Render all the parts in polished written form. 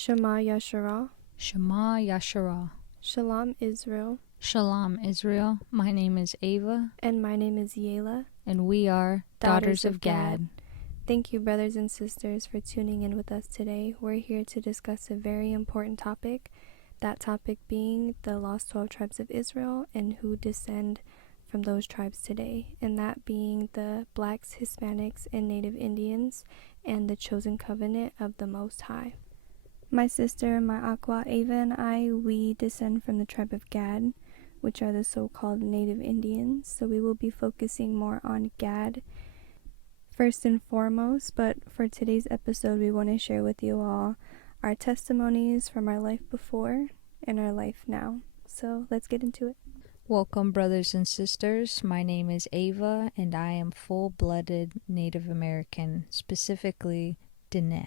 Shema Yasharah. Shema Yasharah. Shalam Israel. Shalam Israel. My name is Ava. And my name is Yela. And we are Daughters of Gad. Thank you, brothers and sisters, for tuning in with us today. We're here to discuss a very important topic, that topic being the lost 12 tribes of Israel and who descend from those tribes today, and that being the Blacks, Hispanics, and Native Indians, and the chosen covenant of the Most High. My sister, my Aqua, Ava, and I, we descend from the tribe of Gad, which are the so-called Native Indians, so we will be focusing more on Gad first and foremost, but for today's episode, we want to share with you all our testimonies from our life before and our life now. So let's get into it. Welcome, brothers and sisters. My name is Ava, and I am full-blooded Native American, specifically Diné,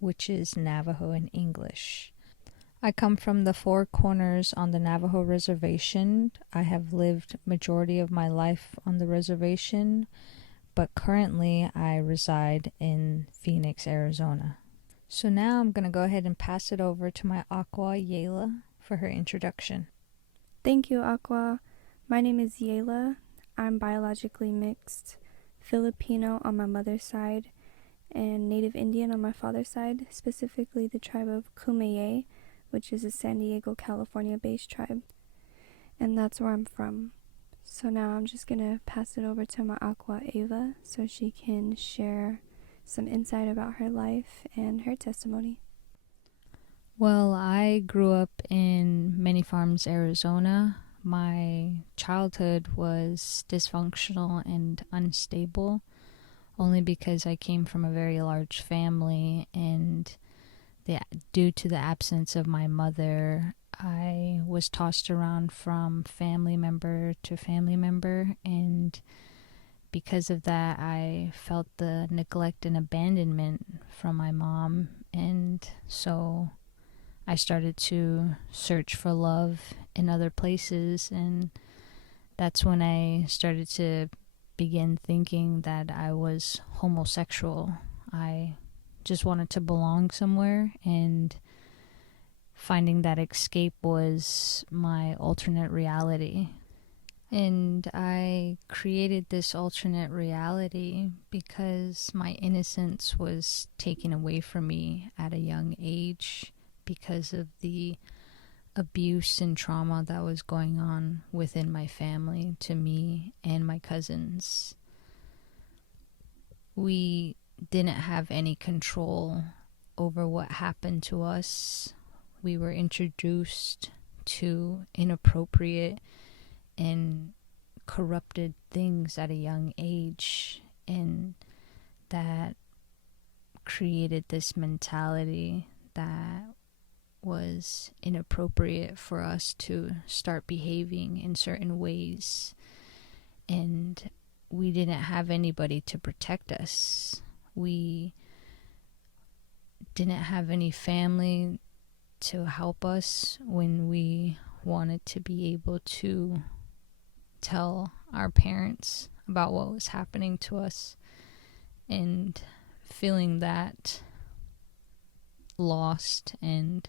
which is Navajo in English. I come from the Four Corners on the Navajo Reservation. I have lived majority of my life on the reservation, but currently I reside in Phoenix, Arizona. So now I'm going to go ahead and pass it over to my Aqua, Yela, for her introduction. Thank you, Aqua. My name is Yela. I'm biologically mixed, Filipino on my mother's side, and Native Indian on my father's side, specifically the tribe of Kumeyaay, which is a San Diego, California-based tribe. And that's where I'm from. So now I'm just going to pass it over to my Aqua, Ava, so she can share some insight about her life and her testimony. Well, I grew up in Many Farms, Arizona. My childhood was dysfunctional and unstable, only because I came from a very large family, and due to the absence of my mother, I was tossed around from family member to family member, and because of that, I felt the neglect and abandonment from my mom, and so I started to search for love in other places, and that's when I started to begin thinking that I was homosexual. I just wanted to belong somewhere, and finding that escape was my alternate reality. And I created this alternate reality because my innocence was taken away from me at a young age because of the abuse and trauma that was going on within my family to me and my cousins. We didn't have any control over what happened to us. We were introduced to inappropriate and corrupted things at a young age, and that created this mentality that was inappropriate for us to start behaving in certain ways, and we didn't have anybody to protect us. We didn't have any family to help us when we wanted to be able to tell our parents about what was happening to us, and feeling that lost and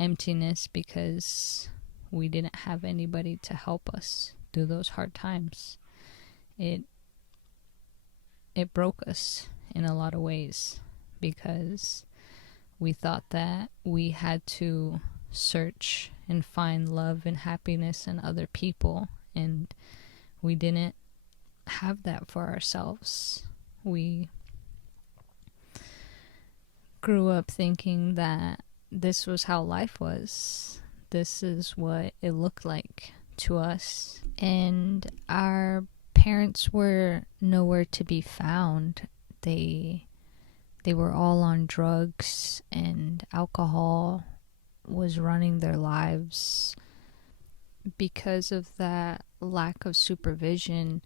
emptiness because we didn't have anybody to help us through those hard times. It broke us in a lot of ways because we thought that we had to search and find love and happiness in other people, and we didn't have that for ourselves. We grew up thinking that this was how life was. This is what it looked like to us. And our parents were nowhere to be found. They were all on drugs, and alcohol was running their lives. Because of that lack of supervision,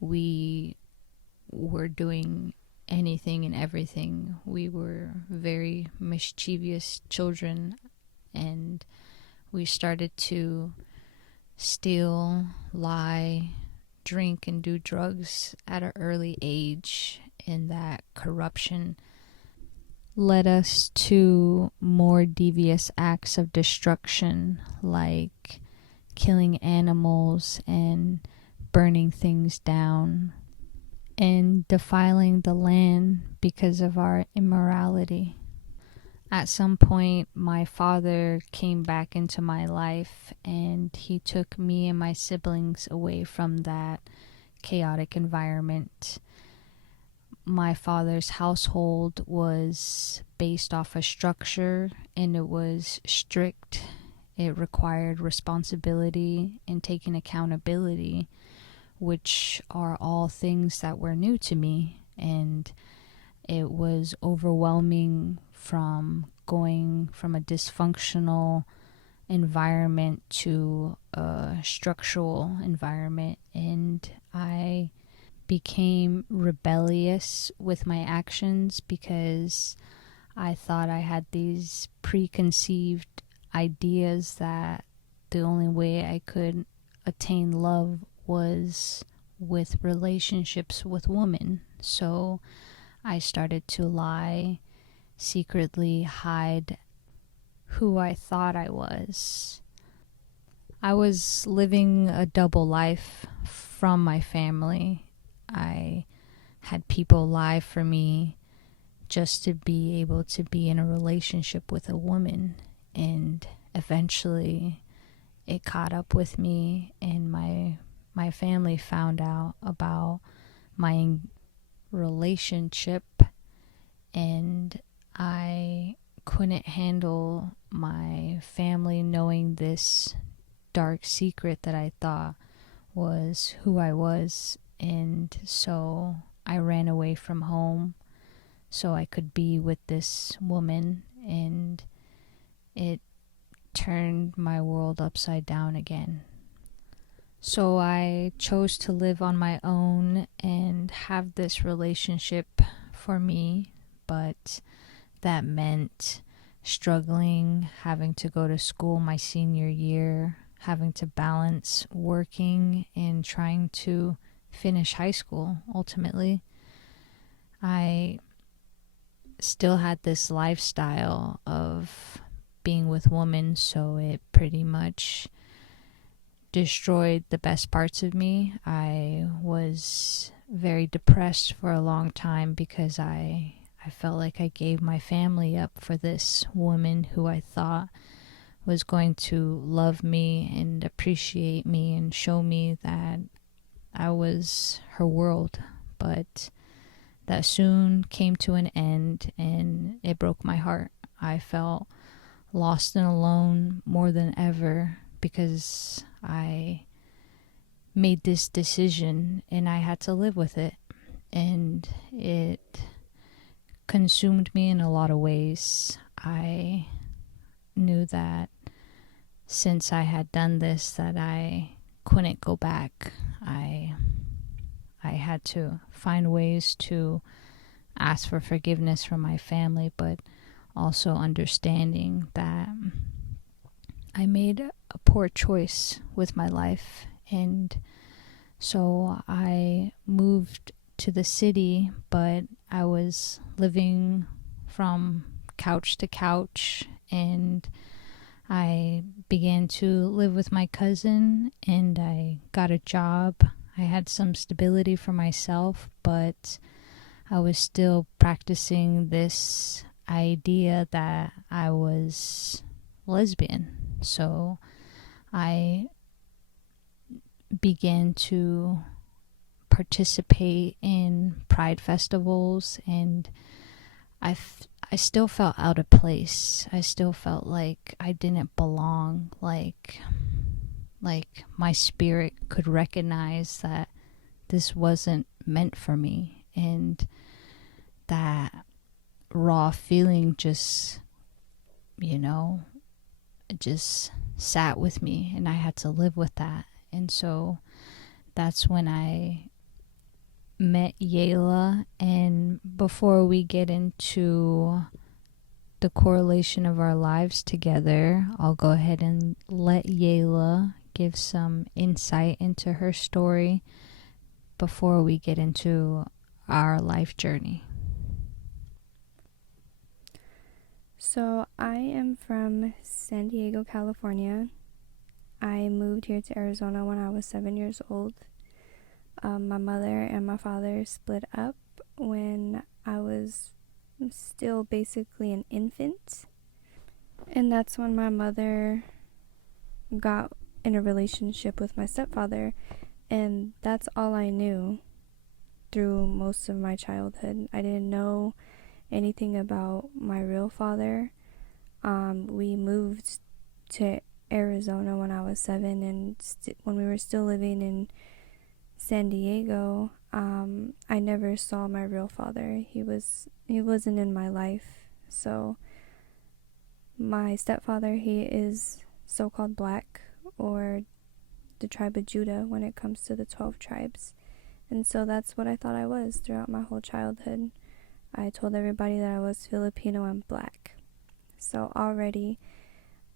we were doing anything and everything. We were very mischievous children, and we started to steal, lie, drink, and do drugs at an early age, and that corruption led us to more devious acts of destruction, like killing animals and burning things down and defiling the land because of our immorality. At some point, my father came back into my life and he took me and my siblings away from that chaotic environment. My father's household was based off a structure and it was strict. It required responsibility and taking accountability, which are all things that were new to me. And it was overwhelming from going from a dysfunctional environment to a structural environment. And I became rebellious with my actions because I thought I had these preconceived ideas that the only way I could attain love was with relationships with women. So I started to lie, secretly hide who I thought I was. I was living a double life from my family. I had people lie for me just to be able to be in a relationship with a woman, and eventually it caught up with me, and my family found out about my relationship, and I couldn't handle my family knowing this dark secret that I thought was who I was. And so I ran away from home so I could be with this woman, and it turned my world upside down again. So I chose to live on my own and have this relationship for me, but that meant struggling, having to go to school my senior year, having to balance working and trying to finish high school ultimately. I still had this lifestyle of being with women, so it pretty much destroyed the best parts of me. I was very depressed for a long time because I felt like I gave my family up for this woman who I thought was going to love me and appreciate me and show me that I was her world. But that soon came to an end and it broke my heart. I felt lost and alone more than ever because I made this decision and I had to live with it. And it consumed me in a lot of ways. I knew that since I had done this that I couldn't go back. I had to find ways to ask for forgiveness from my family, but also understanding that I made a poor choice with my life. And so I moved to the city, but I was living from couch to couch, and I began to live with my cousin, and I got a job. I had some stability for myself, but I was still practicing this idea that I was lesbian. So I began to participate in pride festivals, and I still felt out of place. I still felt like I didn't belong, like my spirit could recognize that this wasn't meant for me, and that raw feeling just, it just sat with me, and I had to live with that. And so that's when I met Yayla. And before we get into the correlation of our lives together, I'll go ahead and let Yayla give some insight into her story before we get into our life journey. So I am from San Diego, California. I moved here to Arizona when I was 7 years old. My mother and my father split up when I was still basically an infant. And that's when my mother got in a relationship with my stepfather. And that's all I knew through most of my childhood. I didn't know anything about my real father. We moved to Arizona when I was 7, and when we were still living in San Diego, I never saw my real father. He wasn't in my life. So my stepfather, he is so-called black, or the tribe of Judah when it comes to the 12 tribes. And so that's what I thought I was throughout my whole childhood. I told everybody that I was Filipino and black. So already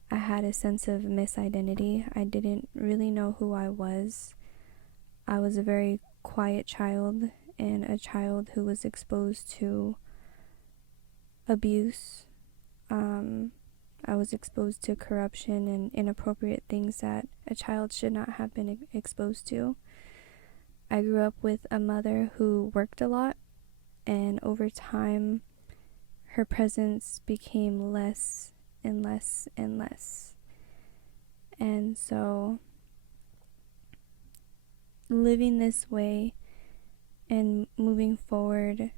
I had a sense of misidentity. I didn't really know who I was. I was a very quiet child, and a child who was exposed to abuse. I was exposed to corruption and inappropriate things that a child should not have been exposed to. I grew up with a mother who worked a lot, and over time, her presence became less and less and less. And so, living this way and moving forward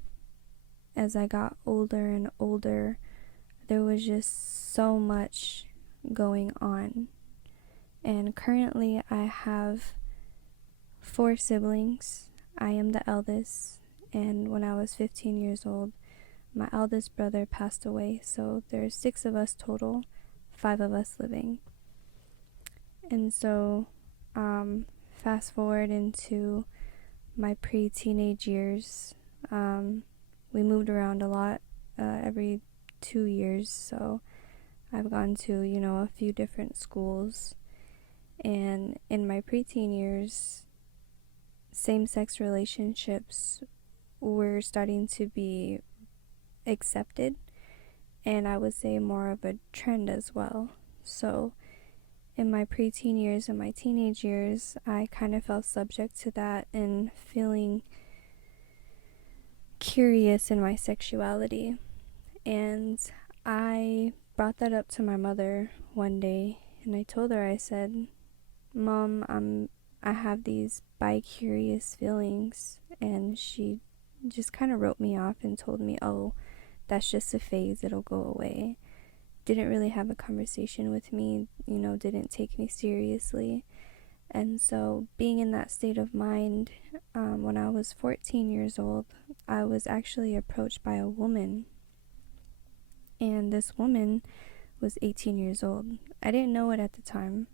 as I got older and older, there was just so much going on. And currently, I have 4 siblings. I am the eldest, and when I was 15 years old, my eldest brother passed away. So there's 6 of us total, 5 of us living. And so, fast forward into my pre-teenage years, we moved around a lot, every 2 years. So I've gone to, a few different schools. And in my preteen years, same-sex relationships were starting to be accepted, and I would say more of a trend as well. So in my preteen years and my teenage years, I kind of felt subject to that and feeling curious in my sexuality. And I brought that up to my mother one day, and I told her, I said, Mom, I have these bi-curious feelings. And she just kind of wrote me off and told me, oh, that's just a phase, it'll go away. Didn't really have a conversation with me, didn't take me seriously. And so being in that state of mind, when I was 14 years old, I was actually approached by a woman. And this woman was 18 years old. I didn't know it at the time,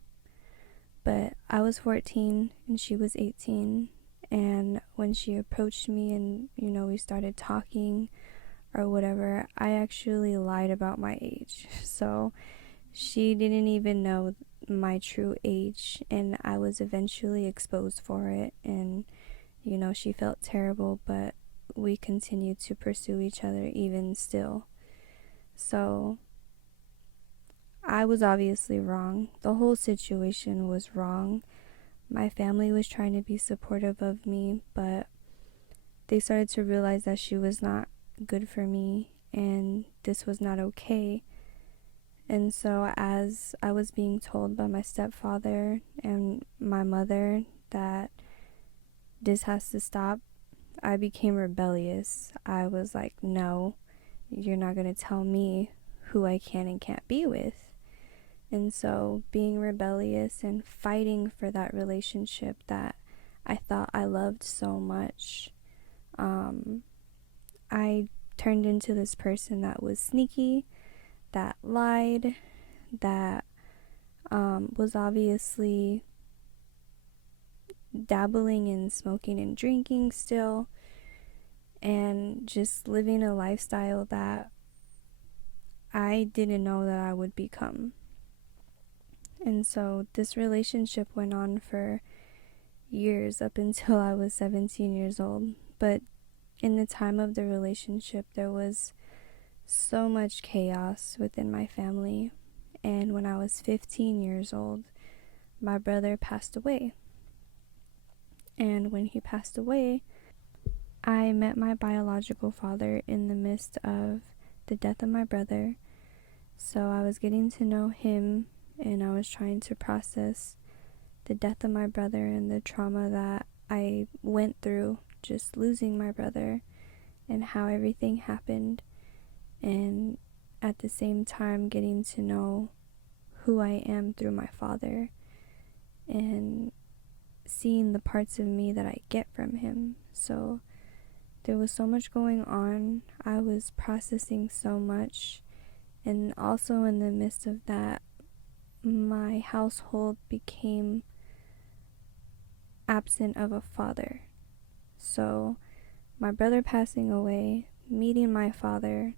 but I was 14 and she was 18. And when she approached me and, we started talking or whatever, I actually lied about my age. So she didn't even know my true age, and I was eventually exposed for it. And, she felt terrible, but we continued to pursue each other even still. So I was obviously wrong. The whole situation was wrong. My family was trying to be supportive of me, but they started to realize that she was not good for me and this was not okay. And so as I was being told by my stepfather and my mother that this has to stop, I became rebellious. I was like, no, you're not going to tell me who I can and can't be with. And so being rebellious and fighting for that relationship that I thought I loved so much, I turned into this person that was sneaky, that lied, that was obviously dabbling in smoking and drinking still, and just living a lifestyle that I didn't know that I would become. And so this relationship went on for years, up until I was 17 years old. But in the time of the relationship, there was so much chaos within my family. And when I was 15 years old, my brother passed away. And when he passed away, I met my biological father in the midst of the death of my brother. So I was getting to know him, and I was trying to process the death of my brother and the trauma that I went through just losing my brother and how everything happened. And at the same time, getting to know who I am through my father and seeing the parts of me that I get from him. So there was so much going on. I was processing so much. And also in the midst of that, my household became absent of a father. So my brother passing away, meeting my father,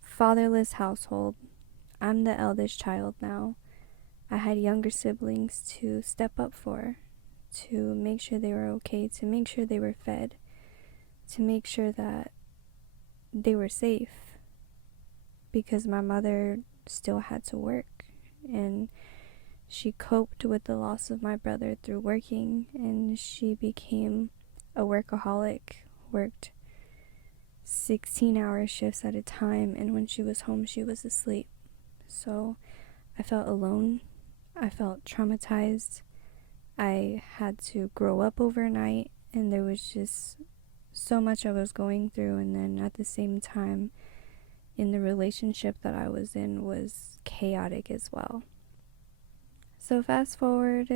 fatherless household. I'm the eldest child now. I had younger siblings to step up for, to make sure they were okay, to make sure they were fed, to make sure that they were safe, because my mother still had to work, and she coped with the loss of my brother through working, and she became a workaholic, worked 16-hour shifts at a time, and when she was home, she was asleep. So I felt alone. I felt traumatized. I had to grow up overnight, and there was just so much I was going through. And then at the same time, in the relationship that I was in was chaotic as well. So fast forward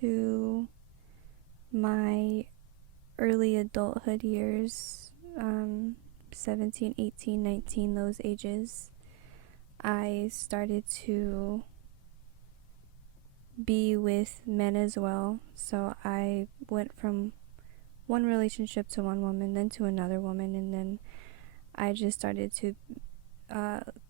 to my early adulthood years, 17, 18, 19, those ages, I started to be with men as well. So I went from one relationship to one woman, then to another woman, and then I just started to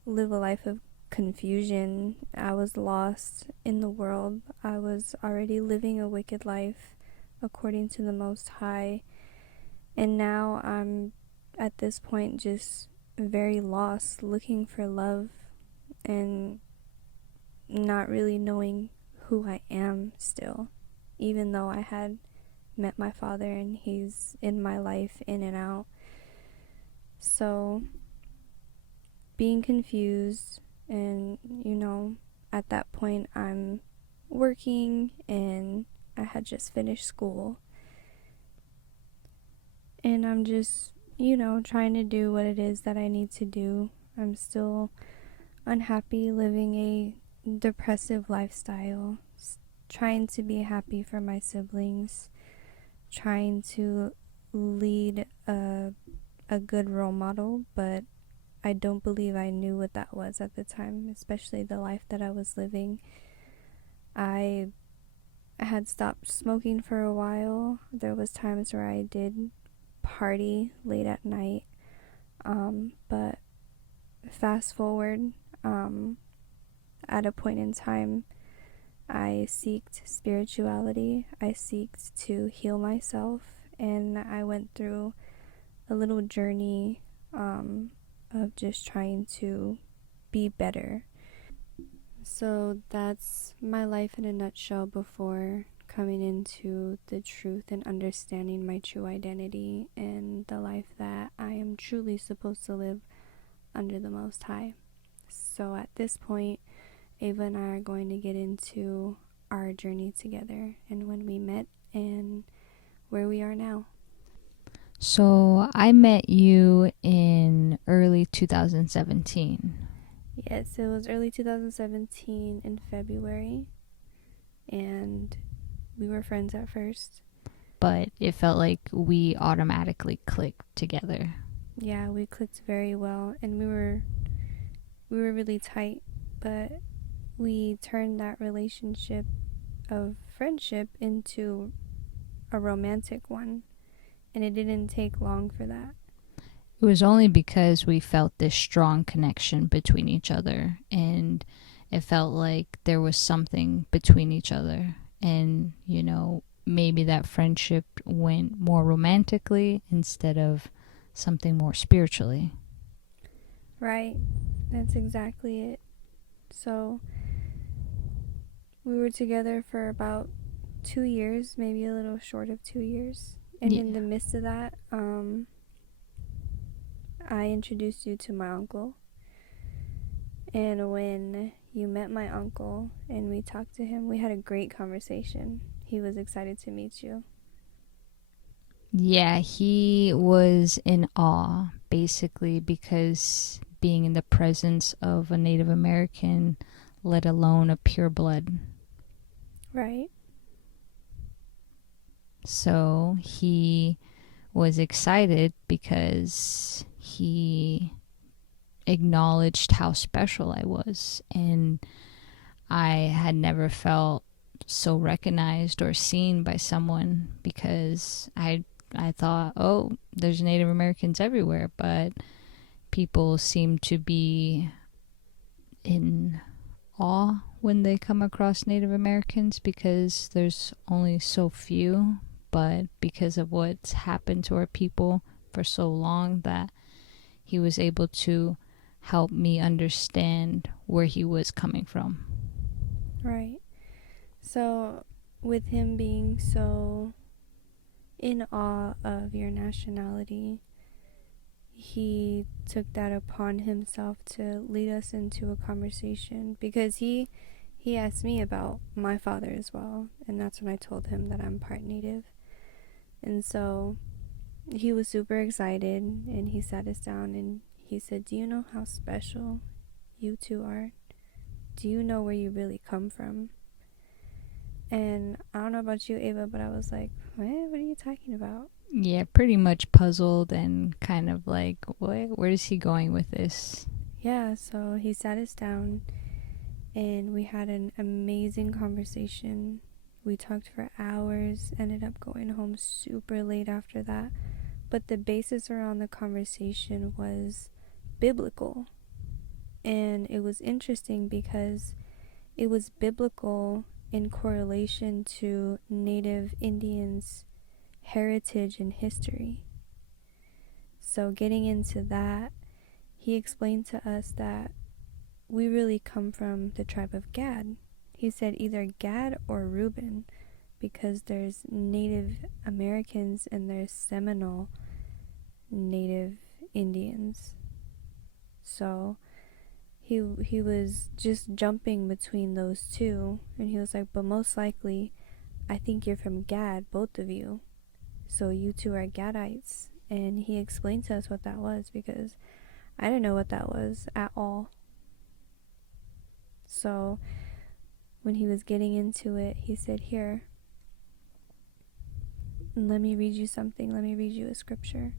live a life of confusion. I was lost in the world. I was already living a wicked life according to the Most High, and now I'm at this point just very lost, looking for love and not really knowing who I am still, even though I had met my father and he's in my life in and out. So being confused, and at that point I'm working and I had just finished school, and I'm just trying to do what it is that I need to do. I'm still unhappy, living a depressive lifestyle, trying to be happy for my siblings, trying to lead a good role model, but I don't believe I knew what that was at the time, especially the life that I was living. I had stopped smoking for a while. There was times where I did party late at night, but fast forward, at a point in time, I seeked spirituality. I seeked to heal myself, and I went through a little journey of just trying to be better. So that's my life in a nutshell before coming into the truth and understanding my true identity and the life that I am truly supposed to live under the Most High. So at this point, Ava and I are going to get into our journey together and when we met and where we are now. So I met you in early 2017. Yes, it was early 2017 in February, and we were friends at first. But it felt like we automatically clicked together. Yeah, we clicked very well, and we were really tight, but we turned that relationship of friendship into a romantic one, and it didn't take long for that. It was only because we felt this strong connection between each other, and it felt like there was something between each other. And, maybe that friendship went more romantically instead of something more spiritually. Right. That's exactly it. So we were together for about 2 years, maybe a little short of 2 years. And Yeah. in the midst of that, I introduced you to my uncle. And when you met my uncle and we talked to him, we had a great conversation. He was excited to meet you. Yeah, he was in awe, basically, because being in the presence of a Native American, let alone a pureblood. Right. So he was excited because he acknowledged how special I was, and I had never felt so recognized or seen by someone, because I thought, oh, there's Native Americans everywhere, but people seem to be in awe when they come across Native Americans because there's only so few, but because of what's happened to our people for so long, that he was able to help me understand where he was coming from. Right. So, with him being so in awe of your nationality, he took that upon himself to lead us into a conversation, because he asked me about my father as well, and that's when I told him that I'm part Native. And so he was super excited, and he sat us down and he said, "Do you know how special you two are? Do you know where you really come from?" And I don't know about you, Ava, but I was like, what are you talking about? Yeah, pretty much puzzled and kind of like, what? Where is he going with this? Yeah, so he sat us down and we had an amazing conversation. We talked for hours, ended up going home super late after that. But the basis around the conversation was biblical. And it was interesting because it was biblical in correlation to Native Indians' heritage and history. So getting into that, he explained to us that we really come from the tribe of Gad. He said either Gad or Reuben, because there's Native Americans and there's Seminole Native Indians. So he was just jumping between those two, and he was like, but most likely I think you're from Gad, both of you, so you two are Gadites. And he explained to us what that was, because I didn't know what that was at all. So when he was getting into it, he said, here, let me read you something. Let me read you a scripture.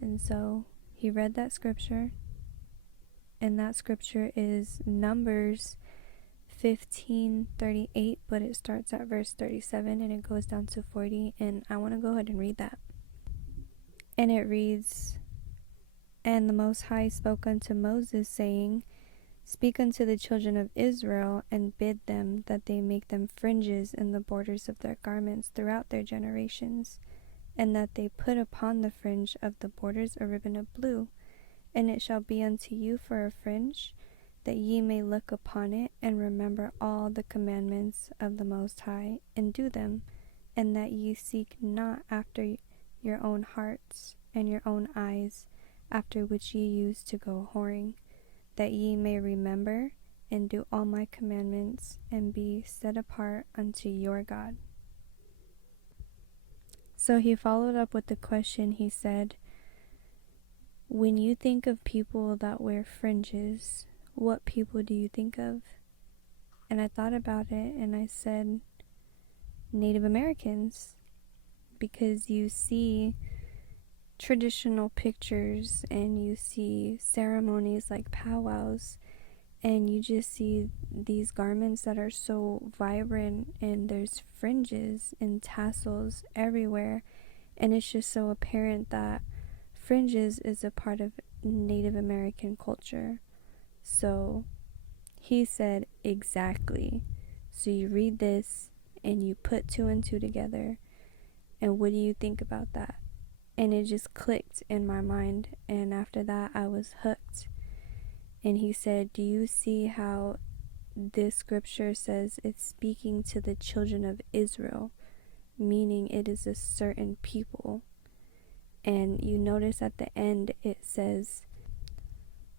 And so he read that scripture, and that scripture is Numbers 15:38, but it starts at verse 37 and it goes down to 40, and I want to go ahead and read that. And it reads, "And the Most High spoke unto Moses, saying, Speak unto the children of Israel, and bid them that they make them fringes in the borders of their garments throughout their generations, and that they put upon the fringe of the borders a ribbon of blue. And it shall be unto you for a fringe, that ye may look upon it, and remember all the commandments of the Most High, and do them, and that ye seek not after your own hearts and your own eyes, after which ye used to go whoring, that ye may remember and do all my commandments, and be set apart unto your God." So he followed up with the question. He said, when you think of people that wear fringes, what people do you think of? And I thought about it, and I said, Native Americans, because you see traditional pictures and you see ceremonies like powwows, and you just see these garments that are so vibrant, and there's fringes and tassels everywhere, and it's just so apparent that fringes is a part of Native American culture. So he said, exactly. So you read this and you put two and two together, and what do you think about that? And it just clicked in my mind. And after that, I was hooked. And he said, do you see how this scripture says it's speaking to the children of Israel, meaning it is a certain people? And you notice at the end it says,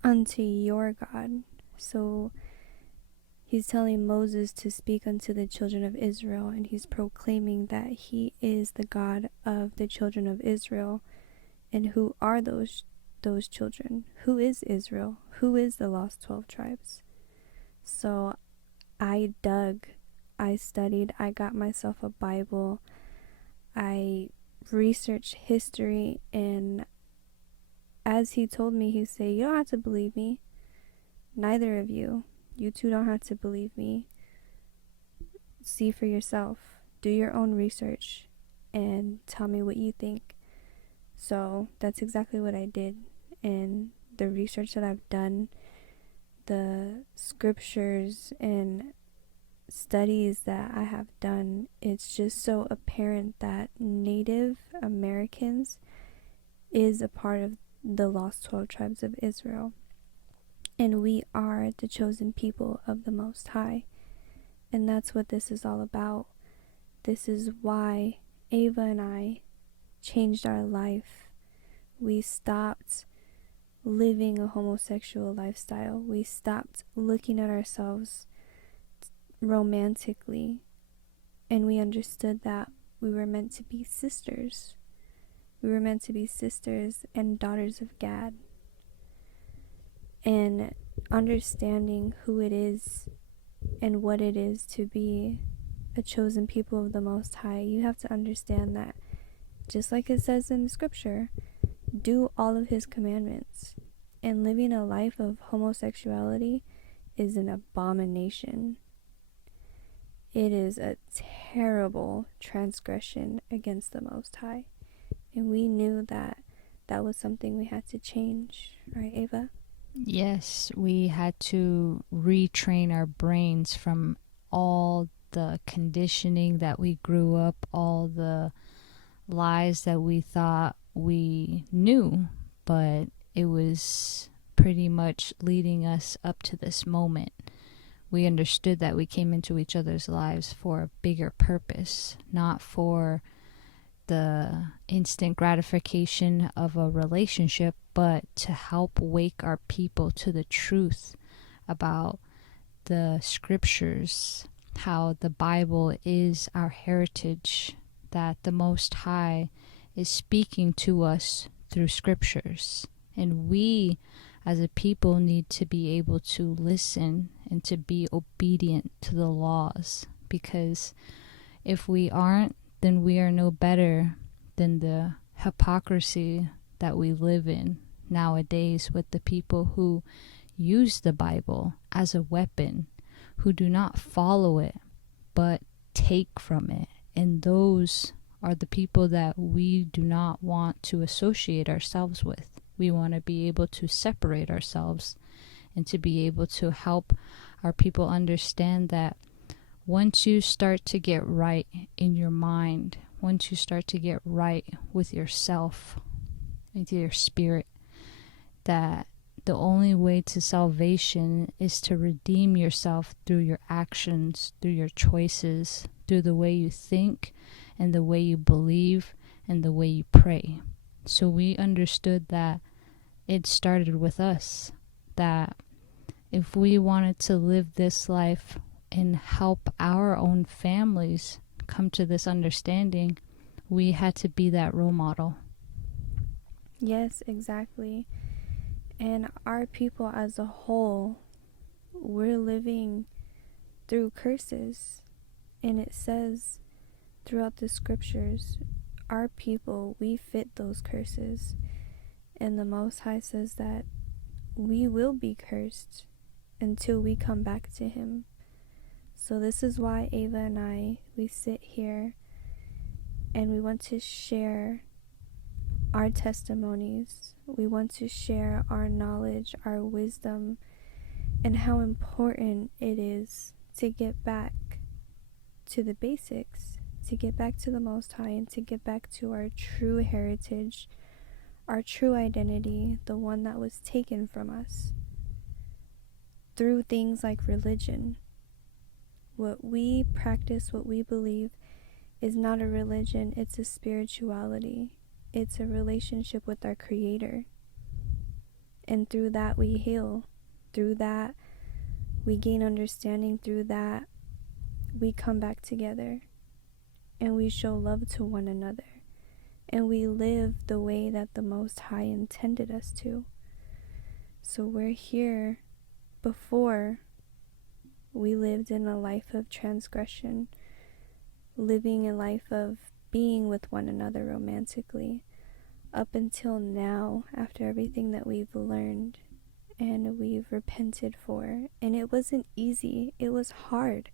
unto your God. So he's telling Moses to speak unto the children of Israel, and he's proclaiming that he is the God of the children of Israel. And who are those children? Who is Israel? Who is the lost 12 tribes? So I dug, I studied, I got myself a Bible, I researched history, and as he told me, he said, you don't have to believe me. Neither of you. You two don't have to believe me. See for yourself. Do your own research and tell me what you think. So that's exactly what I did. And the research that I've done, the scriptures and studies that I have done, it's just so apparent that Native Americans is a part of the lost 12 tribes of Israel. And we are the chosen people of the Most High. And that's what this is all about. This is why Ava and I changed our life. We stopped living a homosexual lifestyle. We stopped looking at ourselves romantically. And we understood that we were meant to be sisters. We were meant to be sisters and daughters of God. And understanding who it is and what it is to be a chosen people of the Most High, you have to understand that, just like it says in the scripture, do all of his commandments. And living a life of homosexuality is an abomination. It is a terrible transgression against the Most High. And we knew that that was something we had to change. Right, Ava? Yes, we had to retrain our brains from all the conditioning that we grew up, all the lies that we thought we knew, but it was pretty much leading us up to this moment. We understood that we came into each other's lives for a bigger purpose, not for the instant gratification of a relationship, but to help wake our people to the truth about the scriptures, how the Bible is our heritage, that the Most High is speaking to us through scriptures. And we as a people need to be able to listen and to be obedient to the laws, because if we aren't, then we are no better than the hypocrisy that we live in nowadays with the people who use the Bible as a weapon, who do not follow it, but take from it. And those are the people that we do not want to associate ourselves with. We want to be able to separate ourselves and to be able to help our people understand that once you start to get right in your mind, once you start to get right with yourself, with your spirit, that the only way to salvation is to redeem yourself through your actions, through your choices, through the way you think and the way you believe and the way you pray. So we understood that it started with us, that if we wanted to live this life and help our own families come to this understanding, we had to be that role model. Yes, exactly. And our people as a whole, we're living through curses. And it says throughout the scriptures, our people, we fit those curses. And the Most High says that we will be cursed until we come back to him. So this is why Ava and I, we sit here and we want to share our testimonies. We want to share our knowledge, our wisdom, and how important it is to get back to the basics, to get back to the Most High and to get back to our true heritage, our true identity, the one that was taken from us through things like religion. What we practice, what we believe, is not a religion, it's a spirituality. It's a relationship with our Creator. And through that we heal. Through that we gain understanding. Through that we come back together. And we show love to one another. And we live the way that the Most High intended us to. So we're here. Before, we lived in a life of transgression, living a life of being with one another romantically, up until now, after everything that we've learned and we've repented for. And it wasn't easy. It was hard.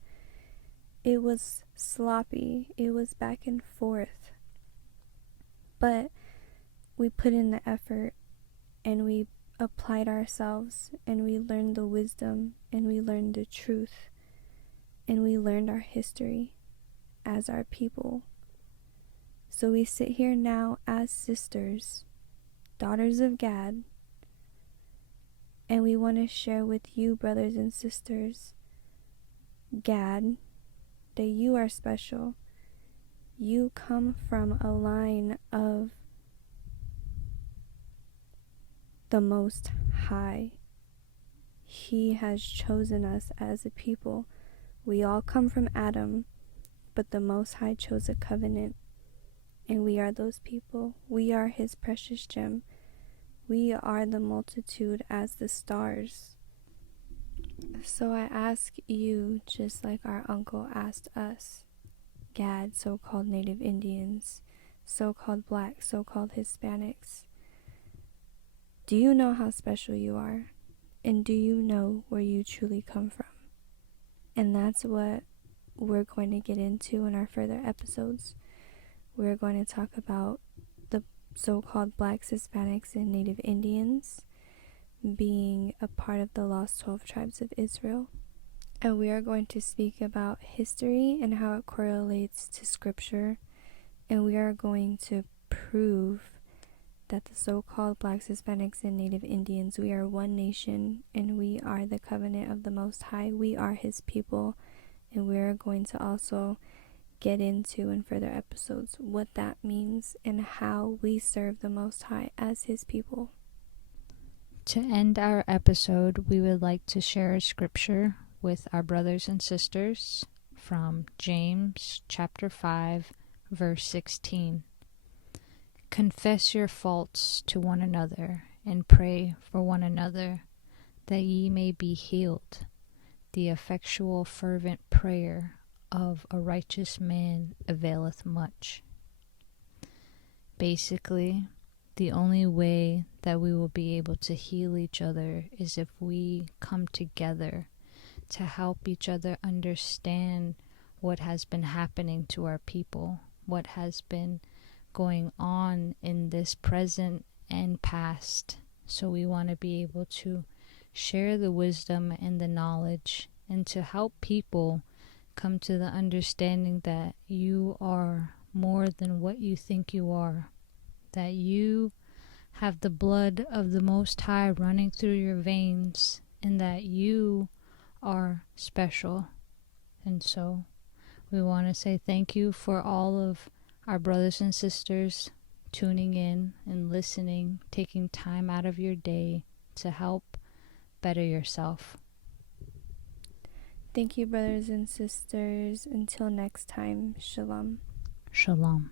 It was sloppy. It was back and forth. But we put in the effort, and we applied ourselves, and we learned the wisdom, and we learned the truth, and we learned our history as our people. So we sit here now as sisters, daughters of Gad, and we want to share with you, brothers and sisters, Gad, that you are special. You come from a line of the Most High. He has chosen us as a people. We all come from Adam, but the Most High chose a covenant, and we are those people. We are His precious gem. We are the multitude as the stars. So I ask you, just like our uncle asked us, Gad, so-called Native Indians, so-called Black, so-called Hispanics, do you know how special you are? And do you know where you truly come from? And that's what we're going to get into in our further episodes. We're going to talk about the so-called Blacks, Hispanics, and Native Indians being a part of the lost 12 tribes of Israel. And we are going to speak about history and how it correlates to scripture. And we are going to prove that the so-called Blacks, Hispanics, and Native Indians, we are one nation, and we are the covenant of the Most High. We are His people, and we are going to also get into in further episodes what that means and how we serve the Most High as His people. To end our episode, we would like to share a scripture with our brothers and sisters from James chapter 5, verse 16. Confess your faults to one another and pray for one another, that ye may be healed. The effectual fervent prayer of a righteous man availeth much. Basically, the only way that we will be able to heal each other is if we come together to help each other understand what has been happening to our people, what has been going on in this present and past. So we want to be able to share the wisdom and the knowledge, and to help people come to the understanding that you are more than what you think you are, that you have the blood of the Most High running through your veins, and that you are special. And so we want to say thank you for all of our brothers and sisters tuning in and listening, taking time out of your day to help better yourself. Thank you, brothers and sisters. Until next time, Shalom. Shalom.